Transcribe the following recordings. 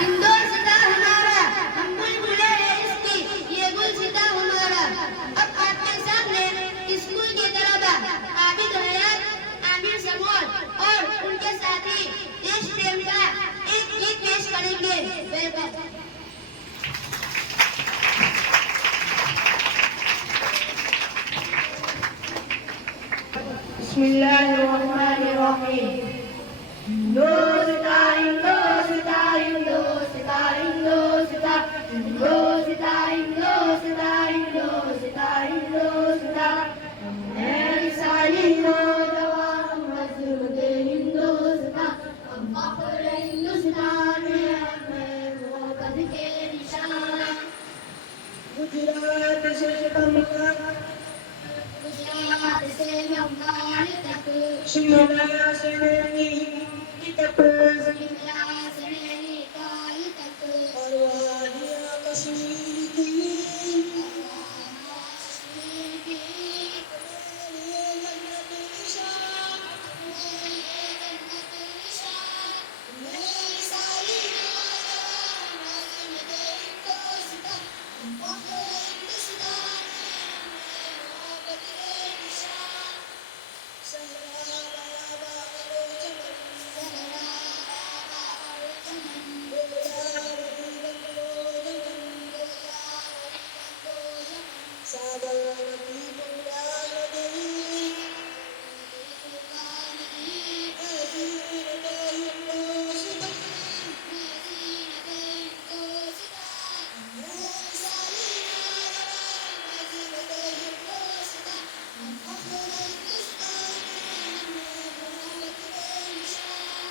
हिंदोस्तां हमारा, हम बुलबुले इसकी, ये गुलसिता हमारा। अब आपके सामने स्कूल के तलबा आबिद हयात, आमिर समोर और उनके साथी देश प्रेम का एक गीत पेश करेंगे। वेलकम। बिस्मिल्लाहिर्रहमानिर्रहीम। हिंदोस्तां हिंदोस्तां हिंदोस्तां हिंदोस्तां हिंदोस्तां हिंदोस्तां हिंदोस्तां हिंदोस्तां मेरी सारी नौजवान मजदूर हिंदोस्तां, हम फख्र हिंदुस्तान है, हमें मोहब्बत के निशान। गुजरात से बंगाल तक, शिमला से नैनीताल तक, शिमला से नैनीताल तक, और वादियाँ कश्मीर की, मेरी जन्नत निशान, मेरी सारी नौजवान मजदूर हिंदुस्तां, हम फख्र हिंदुस्तान है, हमें मोहब्बत के निशान। सहरा बाबा करो चमन, सहरा बाबा करो चमन, गोदावरी बंगलो जमन, गोदावरी बंगलो जमन, साबरमती गंगा नदी, गंगा नदी, मदीनते हिंदुस्तां, मदीनते हिंदुस्तां, मेरी सारी नौजवान मजदूर हिंदुस्तां, हम फख्र हिंदुस्तान है, हमें मोहब्बत के निशान।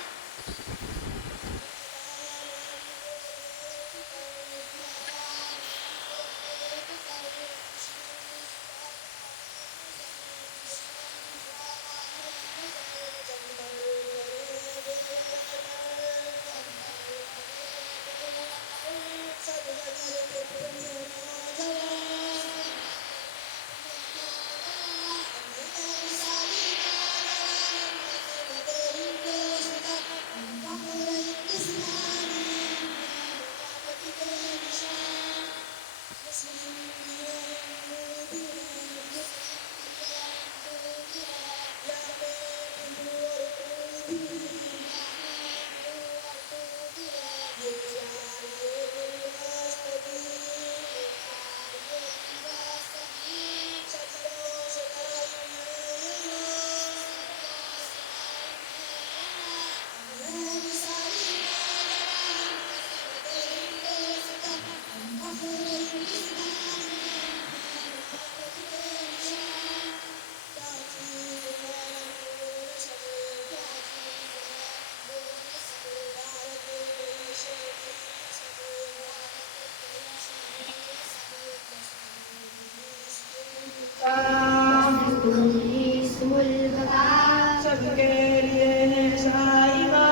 सबके लिए है साहिबा,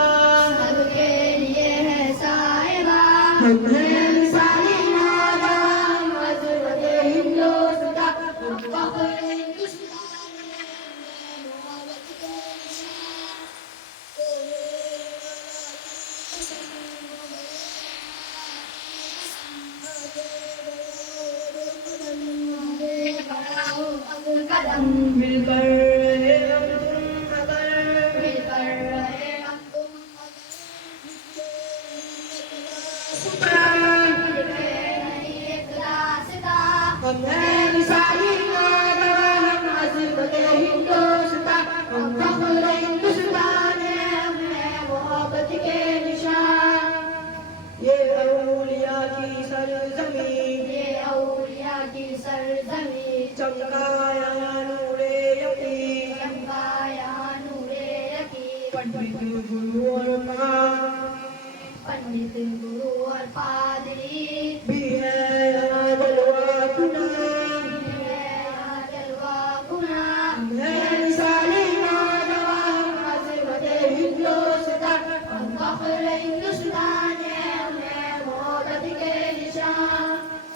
सबके लिए है साहिबा, हमें मिसाली नौजवान मजदूर हिंदुस्तां, हम फख्र हिंदुस्तान है, हमें मोहब्बत के निशान। मिलकर रहे हम तुम अगर, मिलकर रहे हम तुम अगर, हमें मिसाली नौजवान मजदूर हिंदुस्तां, हम फख्र हिंदुस्तान है, हमें मोहब्बत के निशान। ये औलिया की सरजमीं, ये औलिया की सरजमीं, चमकाया नूरे यकीन, चमकाया नूरे यकीन। पंडित गुरु और पंडित गुरु और पादरी भी है यहाँ जलवा गुना, भी है यहाँ जलवा गुना। हमें मिसाली नौजवान मजदूर हिंदुस्तां, हम फख्र हिंदुस्तान है, हमें मोहब्बत के निशान।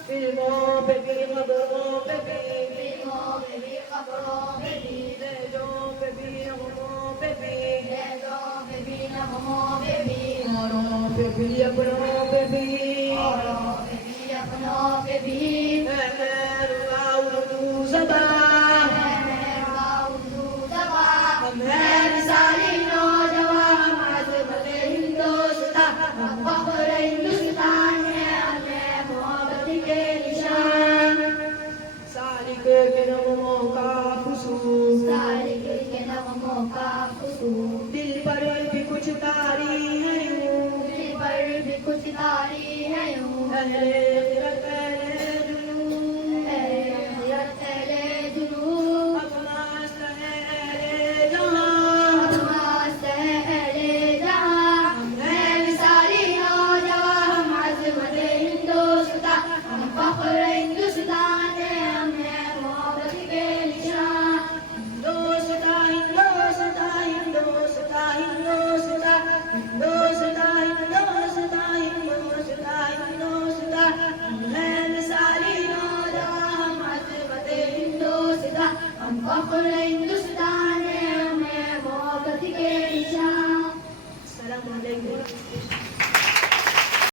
फिल्मों पे भी खबरों पे भी, फिल्मों पे भी खबरों पे भी, लहजों पे भी नगमों पे भी, लहजों पे भी नगमों पे भी, औरों पे भी अपनों पे भी अपनों पे भी उर्दू ज़बान हम हैं मिसाली नौजवान हम अज़मत हिंदुस्तान हम फ़ख्र हिंदुस्तान हैं हम हैं मोहब्बत के निशान सालिक के नगमों का फुसूल सालिक के नगमों का फुसूल दिल पर भी कुछ तारी है यूं दिल पर भी कुछ तारी है यूं अहले ग़िरत अहले जुनून अहले जुनून मस्त है अहले जहां मस्त है अहले जहां हम हैं मिसाली नौजवान हम अज़मत हिंदुस्तान हम फ़ख्र हिंदुस्तान हैं हम हैं मोहब्बत के निशान हिंदुस्तान हिंदुस्तान हिंदुस्तान हिंदुस्तान हिंदुस्तान हिंदुस्तान हिंदुस्तान हिंदुस्तान हम हैं मिसाली नौजवान हम अज़मत हिंदुस्तान हम फ़ख्र हिंदुस्तान